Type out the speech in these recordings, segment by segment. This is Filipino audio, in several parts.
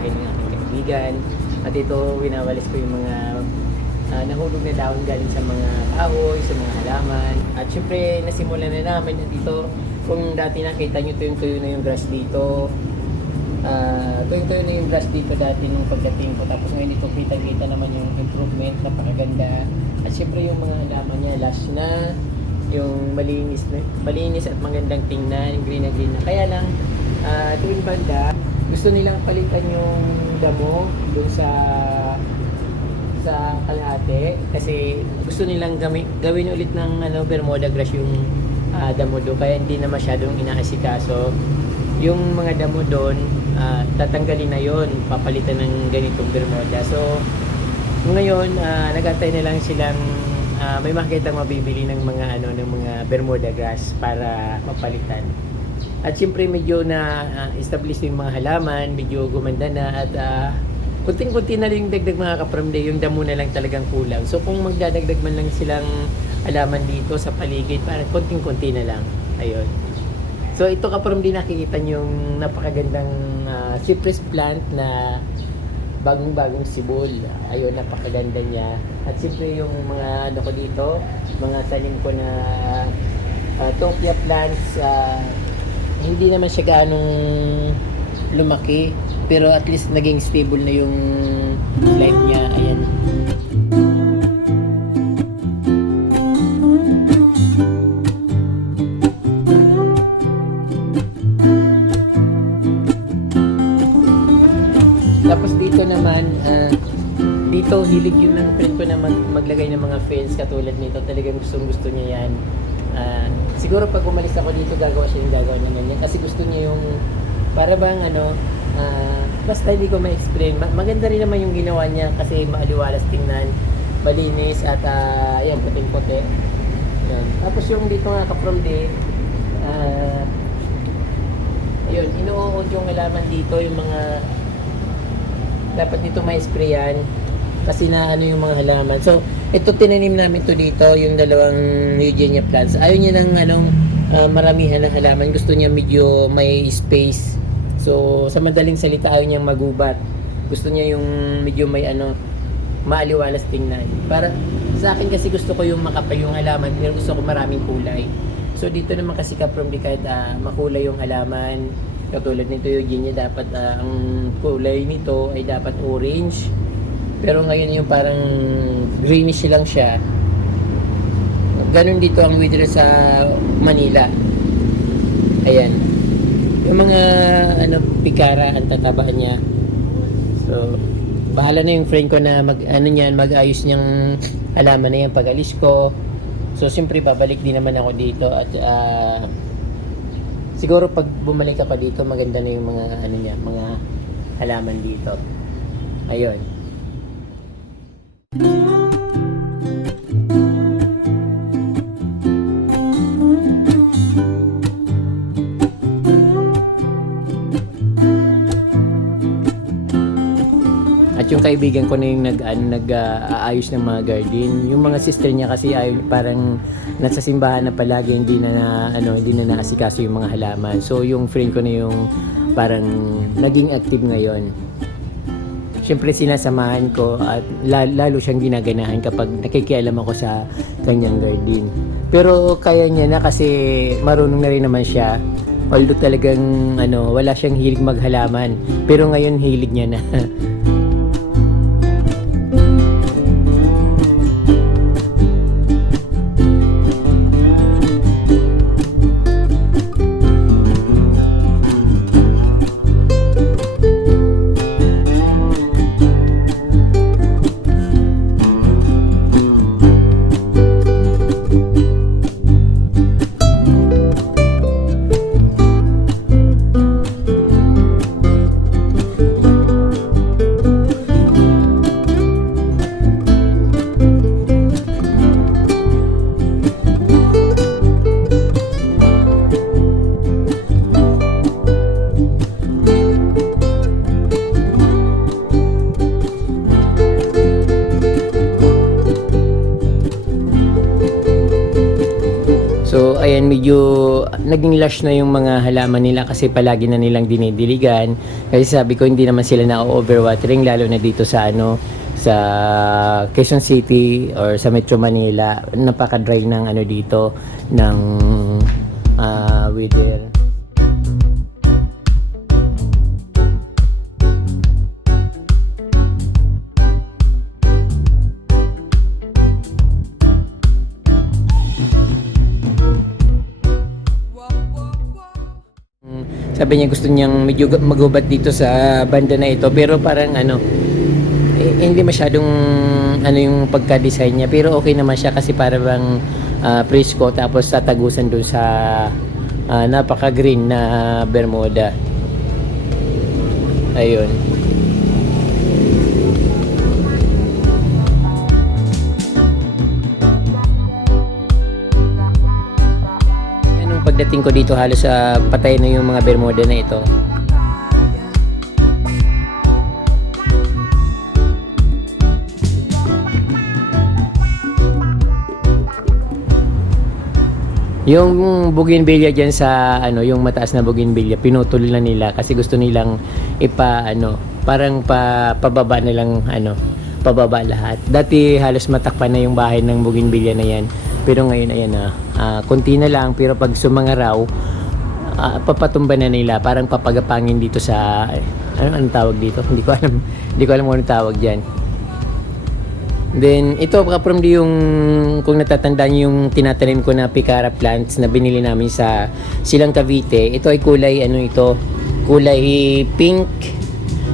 bahay ng aking kaibigan. At ito, winawalis ko yung mga nahulog na dahon galing sa mga kahoy, sa mga halaman. At syempre, nasimulan na namin na dito. Kung dati nakita nyo, tuyo na yung grass dito. Tuyo na yung grass dito dati nung pagdating ko. Tapos ngayon ito, kita naman yung improvement, napakaganda. At syempre yung mga halaman niya, lush na. Yung malinis at magandang tingnan, green na green na. Kaya lang, tuwing banda, gusto nilang palitan yung damo doon sa kalahati kasi gusto nilang gawin ulit ng Bermuda grass yung damo doon, kaya hindi na masyadong inaasikaso yung mga damo doon. Tatanggalin na yon, papalitan ng ganitong Bermuda. So ngayon nagantay na lang silang may makikitang mabibili ng mga ng mga Bermuda grass para mapalitan. At siyempre medyo na establish yung mga halaman, medyo gumanda na at kunting-kunti na lang yung dagdag mga kapramde, yung damo na lang talagang kulang. So kung magdadagdag man lang silang halaman dito sa paligid, parang kunting-kunti na lang. Ayun. So ito kapramde, nakikita nyo yung napakagandang cypress plant na bagong-bagong sibol. Ayun, napakaganda niya. At siyempre yung mga ko dito, mga tanim ko na topia plants, hindi naman siya ganong lumaki, pero at least naging stable na yung life niya. Ayan. Tapos dito naman, dito hilig yun ng friend ko na maglagay ng mga fence katulad nito. Talagang gusto niya yan. Siguro pag umalis ako dito, gagawa ng ganyan kasi gusto niya yung para bang basta hindi ko ma-explain. Maganda rin naman yung ginawa niya kasi maaliwalas tingnan, malinis at ayan, puting-puti. Ayan. Tapos yung dito nga kapramde, ayun, inuukod yung halaman dito, yung mga dapat dito may sprayan kasi na yung mga halaman. So ito tinanim namin to dito, yung dalawang eugenia plants. Ayaw niya ng maramihan ng halaman, gusto niya medyo may space. So sa madaling salita, ayaw niyang magubat. Gusto niya yung medyo may maaliwalas tingnan. Para sa akin kasi gusto ko yung makapal yung halaman, pero gusto ko maraming kulay. So dito naman kasi kapramde, kahit makulay yung halaman, katulad nito eugenia, dapat ang kulay nito ay dapat orange. Pero ngayon yung parang greenish lang siya. Ganun dito ang weather sa Manila. Ayan. Yung mga pikara, ang tatabaan niya. So bahala na yung friend ko na mag-ayos niyang halaman na yan pag alis ko. So siyempre babalik din naman ako dito at siguro pag bumalik ka pa dito, maganda na yung mga mga halaman dito. Ayun. At yung kaibigan ko na yung nag-aayos ng mga garden. Yung mga sister niya kasi ay parang nasa simbahan na palagi, hindi na naasikaso yung mga halaman. So yung friend ko na yung parang naging active ngayon. Siyempre sinasamahan ko at lalo siyang ginaganahan kapag nakikialam ako sa kanyang garden. Pero kaya niya na kasi marunong na rin naman siya. Although talagang wala siyang hilig maghalaman. Pero ngayon hilig niya na. medyo naging lush na yung mga halaman nila kasi palagi na nilang dinidiligan. Kasi sabi ko hindi naman sila na-overwatering lalo na dito sa sa Quezon City or sa Metro Manila. Napaka-dry ng dito ng weather. Sabi niya gusto niyang medyo magubat dito sa banda na ito pero parang hindi masyadong yung pagka-design niya pero okay naman siya kasi parang presko tapos tatagusan dun sa napaka-green na Bermuda. Ayun. Pagdating ko dito halos patay na yung mga Bermuda na ito. Yung bougainvillea diyan sa yung mataas na bougainvillea pinutol na nila kasi gusto nilang parang pababa na lang pababa lahat. Dati halos matakpan na yung bahay ng bougainvillea na yan. Pero ngayon ayan konti na lang pero pag sumangaraw papatumba na nila parang papagapangin dito sa anong tawag dito hindi ko alam kung anong tawag diyan. Then ito from yung kung natatandaan yung tinatanim ko na picara plants na binili namin sa Silang Cavite. Ito ay kulay kulay pink,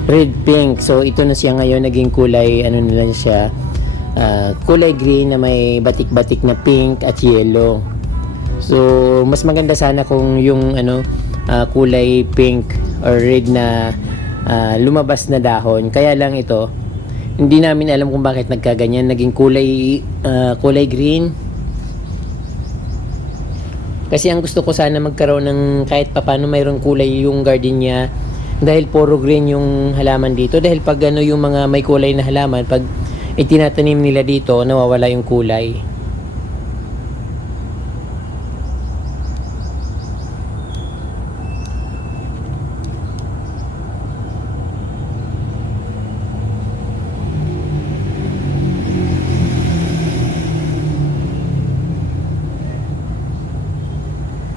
red pink. So ito na siya ngayon naging kulay na lang siya. Kulay green na may batik-batik na pink at yellow. So mas maganda sana kung yung kulay pink or red na lumabas na dahon. Kaya lang ito hindi namin alam kung bakit nagkaganyan, naging kulay green. Kasi ang gusto ko sana magkaroon ng kahit papaano mayroong kulay yung garden niya dahil puro green yung halaman dito. Dahil pag yung mga may kulay na halaman pag itinatanim nila dito nawawala yung kulay.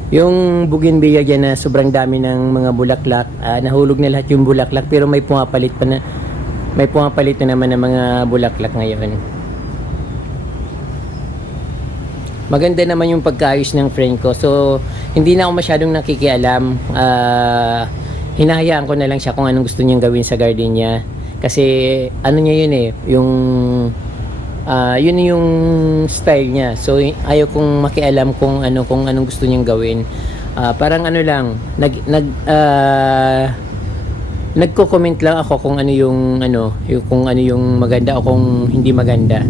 Yung bougainvillea dyan na sobrang dami ng mga bulaklak, nahulog na lahat yung bulaklak pero may pumapalit na naman ng mga bulaklak ngayon. Maganda naman yung pagkaayos ng friend ko. So, hindi na ako masyadong nakikialam. Hinahayaan ko na lang siya kung anong gusto niyang gawin sa garden niya. Kasi, niya yun yun yung style niya. So, ayaw kong makialam kung anong gusto niyang gawin. Parang lang, nagko-comment lang ako kung kung ano yung maganda o kung hindi maganda.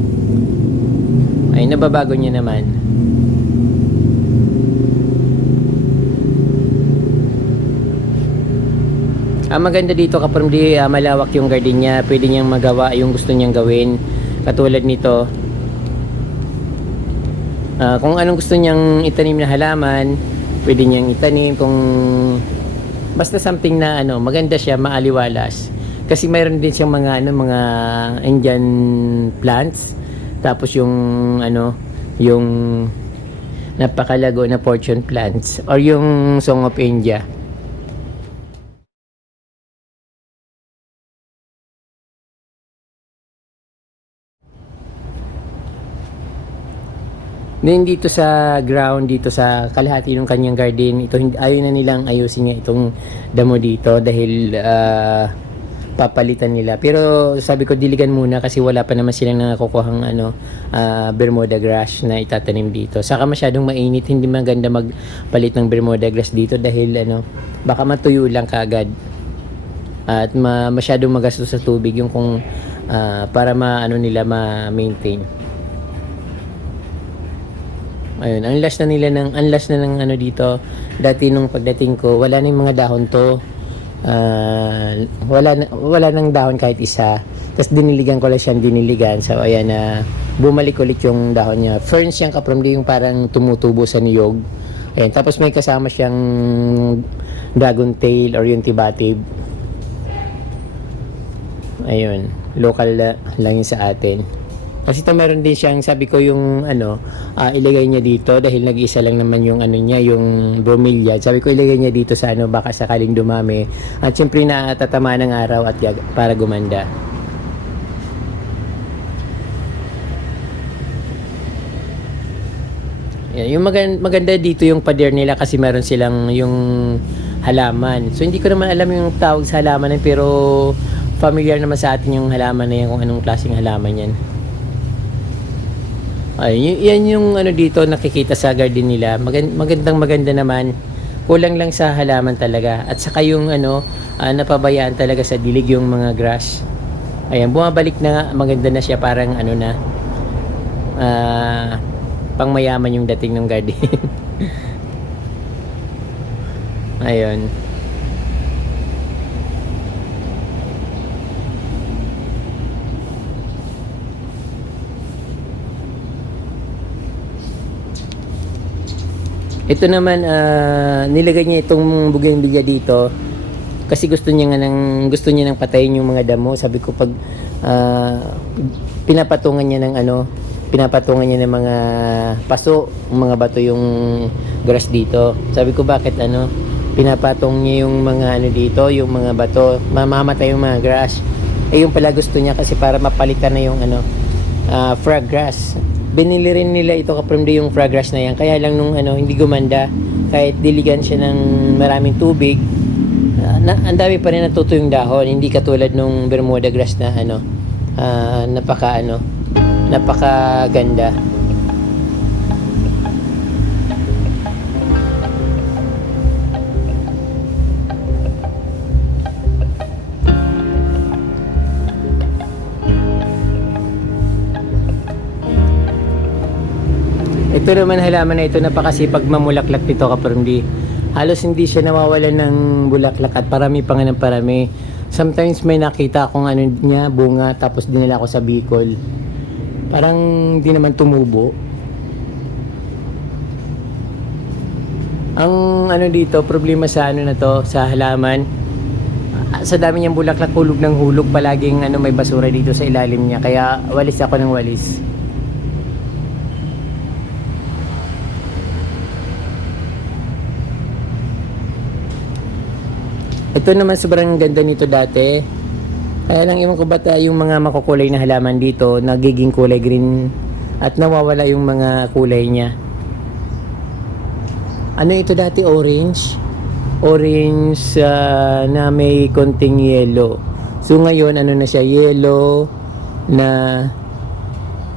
Ay nababago niya naman. Maganda dito kapag malawak yung garden niya, pwede niyang magawa yung gusto niyang gawin. Katulad nito. Kung anong gusto niyang itanim na halaman, pwede niyang itanim kung basta something na maganda siya, maaliwalas. Kasi mayroon din siyang mga Indian plants. Tapos yung yung napakalago na fortune plants or yung Song of India. Then dito sa ground, dito sa kalahati ng kanyang garden, ito ayaw na nilang ayusin nga itong damo dito dahil papalitan nila. Pero sabi ko diligan muna kasi wala pa naman silang nakukuhang Bermuda grass na itatanim dito. Saka masyadong mainit, hindi maganda magpalit ng Bermuda grass dito dahil baka matuyo lang kaagad. At masyadong magastos sa tubig yung kung para nila ma-maintain. Ayun, unless na ng dito. Dati nung pagdating ko, wala na yung mga dahon to. Wala nang dahon kahit isa. Tapos diniligan ko lang siyang diniligan. So ayan bumalik ulit yung dahon niya. Ferns yung kapramdi yung parang tumutubo sa niyog. Ayan, tapos may kasama siyang dragon tail or yung tibatib. Ayun, local lang yun sa atin. Kasi ito meron din siyang, sabi ko yung ilagay niya dito dahil nag-isa lang naman yung niya, yung bromeliad. Sabi ko ilagay niya dito sa baka sakaling dumami. At syempre natatama ng araw at para gumanda. Yung maganda dito yung pader nila kasi meron silang yung halaman. So hindi ko naman alam yung tawag sa halaman na, pero familiar naman sa atin yung halaman na yan, kung anong klaseng halaman yan. Ay, yan yung dito nakikita sa garden nila. Maganda naman. Kulang lang sa halaman talaga. At saka yung napabayaan talaga sa dilig yung mga grass. Ayan, bumabalik na nga. Maganda na siya, parang pang mayaman yung dating ng garden. Ayun. Ito naman nilagay niya itong bougainvillea dito kasi gusto niya ng patayin yung mga damo. Sabi ko pag pinapatungan niya ng mga paso, mga bato yung grass dito. Sabi ko bakit pinapatong niya yung mga dito, yung mga bato, mamamatay yung mga grass. Yung pala gusto niya kasi para mapalitan na yung frog grass. Binili rin nila ito kaprimdi yung frog grass na yan, kaya lang nung hindi gumanda kahit diligan siya ng maraming tubig. Ang dami pa rin natuto yung dahon, hindi katulad nung Bermuda grass na napakaganda. Ito naman halaman na ito, napakasipag mamulaklak nito kaprimdi. Halos hindi siya nawawalan ng bulaklak at parami pa nga ng parami. Sometimes may nakita akong niya, bunga, tapos dinala ko sa Bicol. Parang di naman tumubo. Ang dito, problema sa na to, sa halaman. Sa dami niyang bulaklak, hulog ng hulog, palaging may basura dito sa ilalim niya. Kaya walis ako ng walis. Ito naman sobrang ganda nito dati. Kaya lang iwan ko ba't yung mga makukulay na halaman dito nagiging kulay green at nawawala yung mga kulay niya. Ito dati? Orange na may konting yellow. So ngayon na siya, yellow na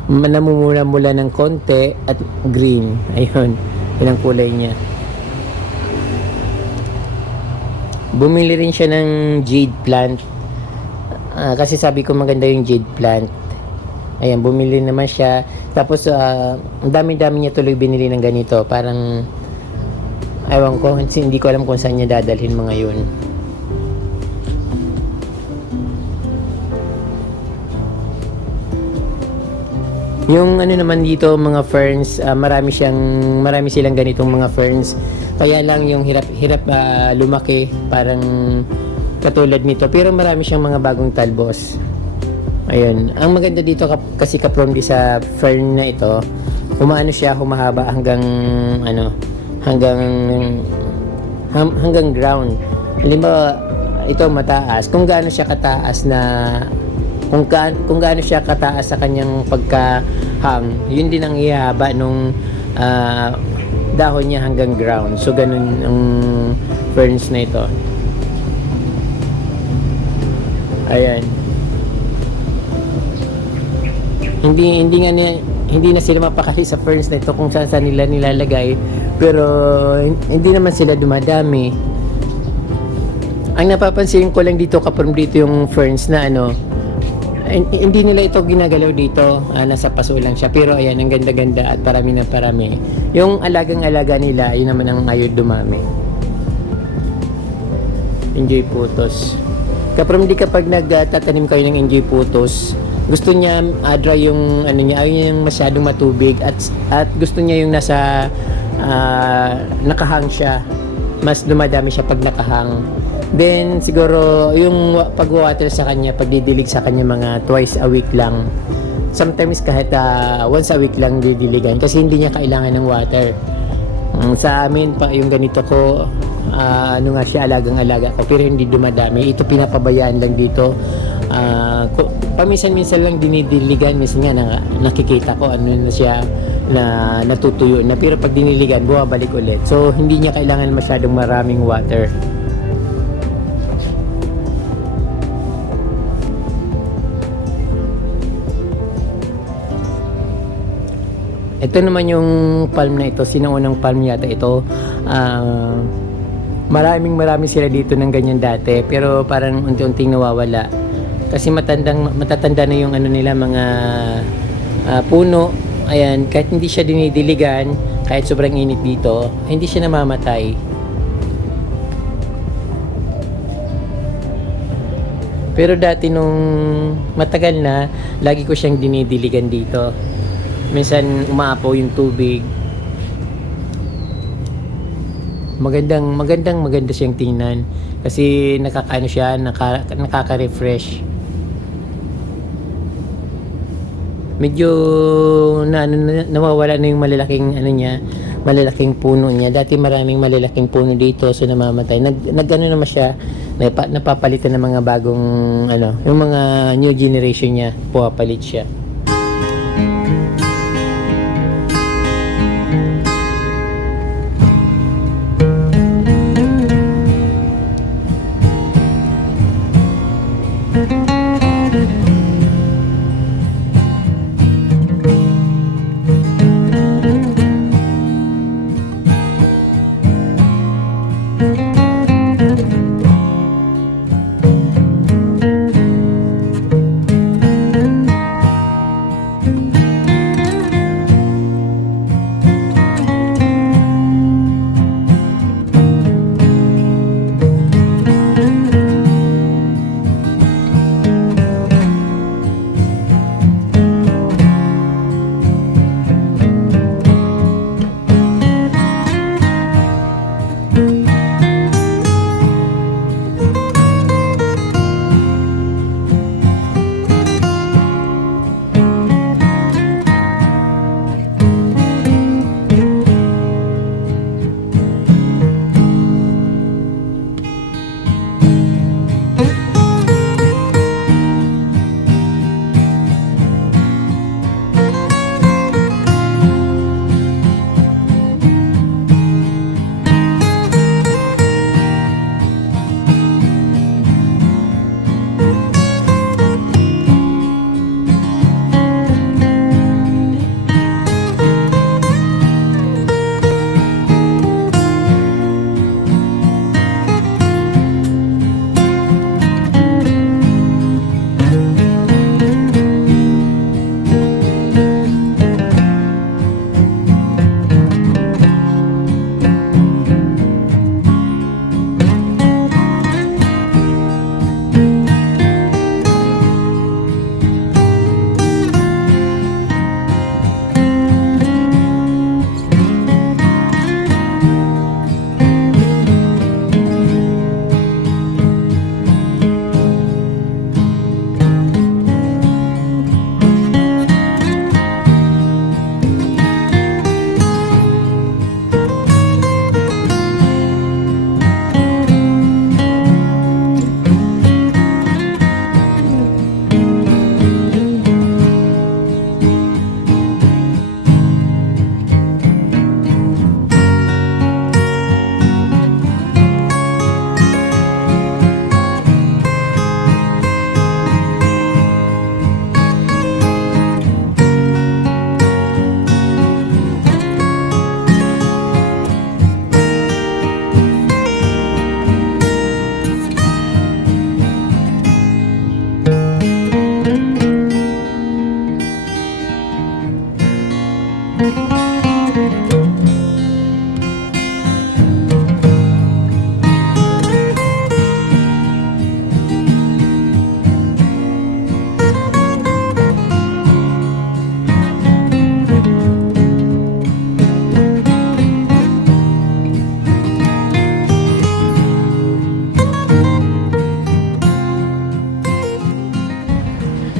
namumula-mula ng konti at green. Ayun, yun ang kulay niya. Bumili rin siya ng jade plant. Kasi sabi ko maganda yung jade plant. Ayan, bumili naman siya. Tapos, ang dami-dami niya tuloy binili ng ganito. Parang, ewan ko, hindi ko alam kung saan niya dadalhin mga yun. Yung naman dito, mga ferns, marami silang ganitong mga ferns. Kaya lang yung hirap lumaki, parang katulad nito. Pero marami siyang mga bagong talbos. Ayun. Ang maganda dito kasi kaprom sa fern na ito, humahaba hanggang hanggang ground. Halimbawa, ito mataas. Kung gaano siya kataas kung gaano siya kataas sa kanyang pagkahang, yun din ang ihaba nung dahon niya hanggang ground. So ganun ang ferns na ito. Ayan. Hindi na sila mapakali sa ferns na ito kung saan nila nilalagay, pero hindi naman sila dumadami. Ang napapansin ko lang dito kapag dito yung ferns na hindi nila ito ginagalaw dito, nasa paso lang siya, pero ayan, ang ganda-ganda at parami na parami. Yung alagang-alaga nila, yun naman ang ayaw dumami. Enjoy putos. Kapag nagtatanim kayo ng enjoy putos, gusto niya dry yung ayaw niya yung masyadong matubig at gusto niya yung nasa nakahang siya. Mas dumadami siya pag nakahang. Then siguro yung pag-water sa kanya, pagdidilig sa kanya mga twice a week lang. Sometimes kahit once a week lang didiligan kasi hindi niya kailangan ng water. Sa amin pa yung ganito ko, ano nga siya, alagang-alaga ko pero hindi dumadami. Ito pinapabayaan lang dito. Paminsan-minsan lang dinidiligan, minsan nga nakikita ko ano na siya na natutuyo na, pero pag diniligan bumabalik ulit, so hindi niya kailangan masyadong maraming water. Ito naman yung palm na ito, sinuunang palm yata ito. Maraming sila dito ng ganyan dati pero parang unti-unting nawawala kasi matatanda na yung ano nila, mga puno. Ayan, kahit hindi siya dinidiligan, kahit sobrang init dito, hindi siya namamatay. Pero dati nung matagal na, lagi ko siyang dinidiligan dito. Minsan umaapaw yung tubig. Maganda siyang tingnan kasi nakakaano siya, nakaka-refresh. Medyo nawawala na yung malalaking puno niya. Dati maraming malalaking puno dito, so namamatay. Nagano naman siya, napapalitan ng mga bagong yung mga new generation niya, pumapalit siya.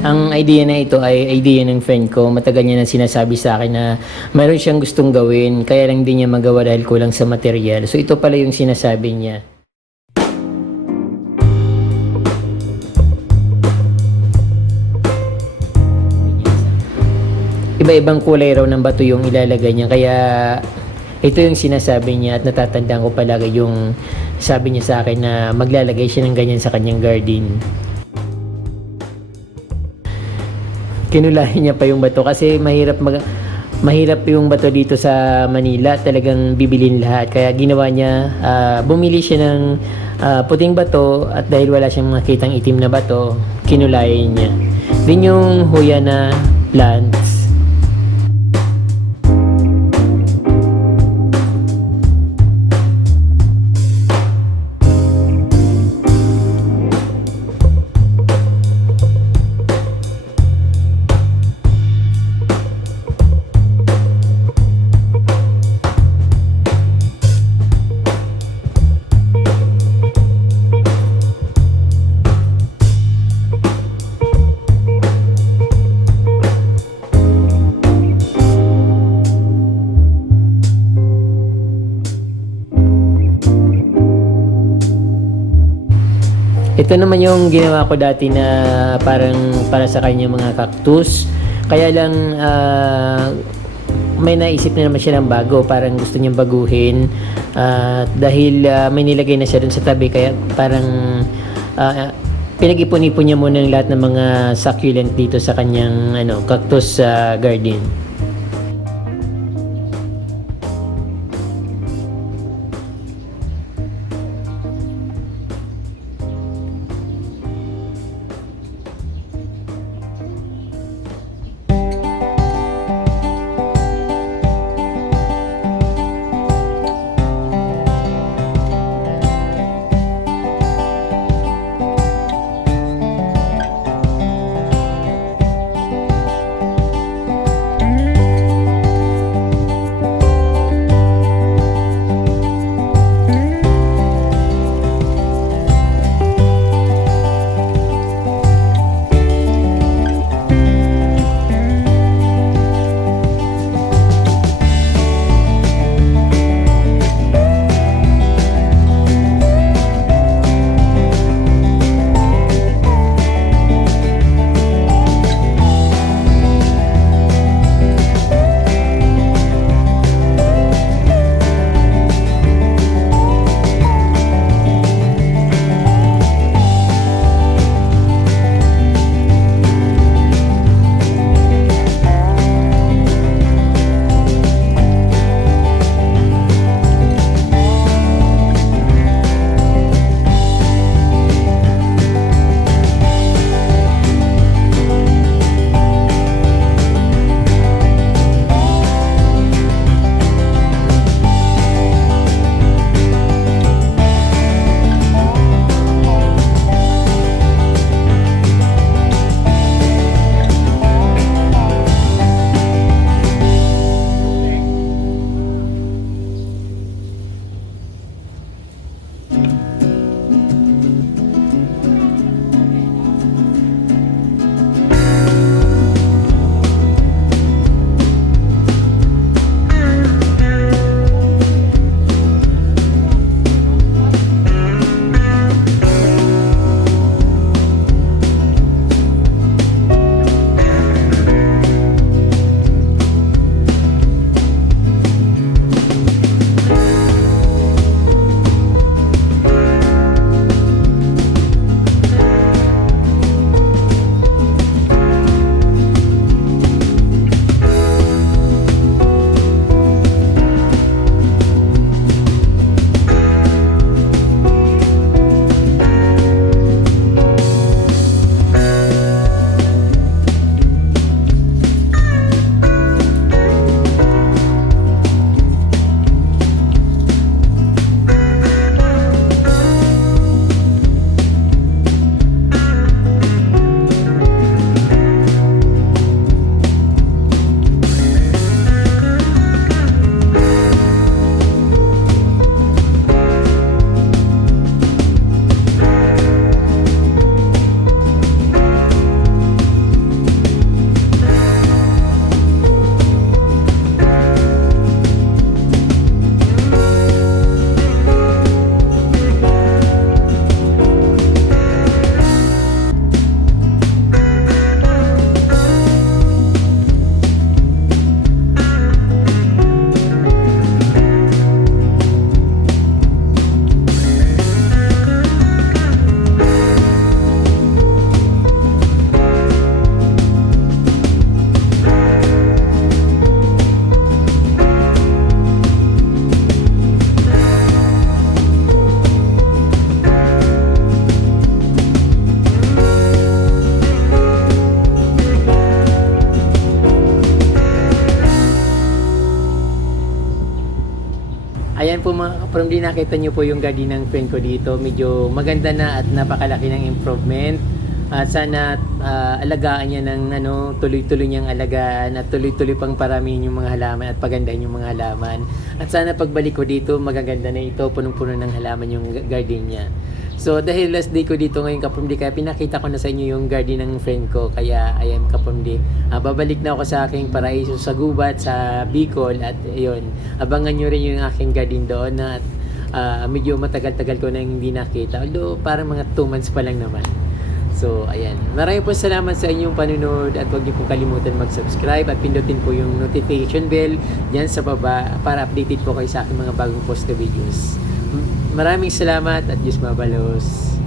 Ang idea na ito ay idea ng friend ko. Matagal niya nang sinasabi sa akin na mayroon siyang gustong gawin, kaya lang di niya magawa dahil kulang sa material. So ito pala yung sinasabi niya. Iba-ibang kulay raw ng bato yung ilalagay niya, kaya ito yung sinasabi niya at natatandaan ko palagi yung sabi niya sa akin na maglalagay siya ng ganyan sa kanyang garden. Kinulahin niya pa yung bato kasi mahirap yung bato dito sa Manila, talagang bibilin lahat. Kaya ginawa niya, bumili siya ng puting bato at dahil wala siyang makitang itim na bato, kinulayin niya. Din yung huya na plants. Ito naman yung ginawa ko dati na parang para sa kanya mga cactus. Kaya lang may naisip na naman siya ng bago, parang gusto niyang baguhin. Dahil may nilagay na siya dun sa tabi, kaya parang pinag-ipon-ipon niya muna ng lahat ng mga succulent dito sa kanyang cactus garden. from di nakita nyo po yung garden ng friend ko dito, medyo maganda na at napakalaki ng improvement. At sana alagaan niya ng tuloy-tuloy niyang alagaan at tuloy-tuloy pang paramihin yung mga halaman at pagandahin yung mga halaman. At sana pagbalik ko dito, magaganda na ito, punong-puno ng halaman yung garden niya. So dahil last day ko dito ngayon Kapamdi, kaya pinakita ko na sa inyo yung garden ng friend ko, kaya ayan Kapamdi, babalik na ako sa aking paraiso sa Gubat, sa Bicol, at ayun, abangan nyo rin yung aking garden doon at medyo matagal-tagal ko na hindi nakita, although parang mga 2 months pa lang naman. So, ayan. Maraming po salamat sa inyong panunod at huwag niyo pong kalimutan mag-subscribe at pindutin po yung notification bell dyan sa baba para updated po kayo sa aking mga bagong post na videos. Maraming salamat at Diyos mabalos.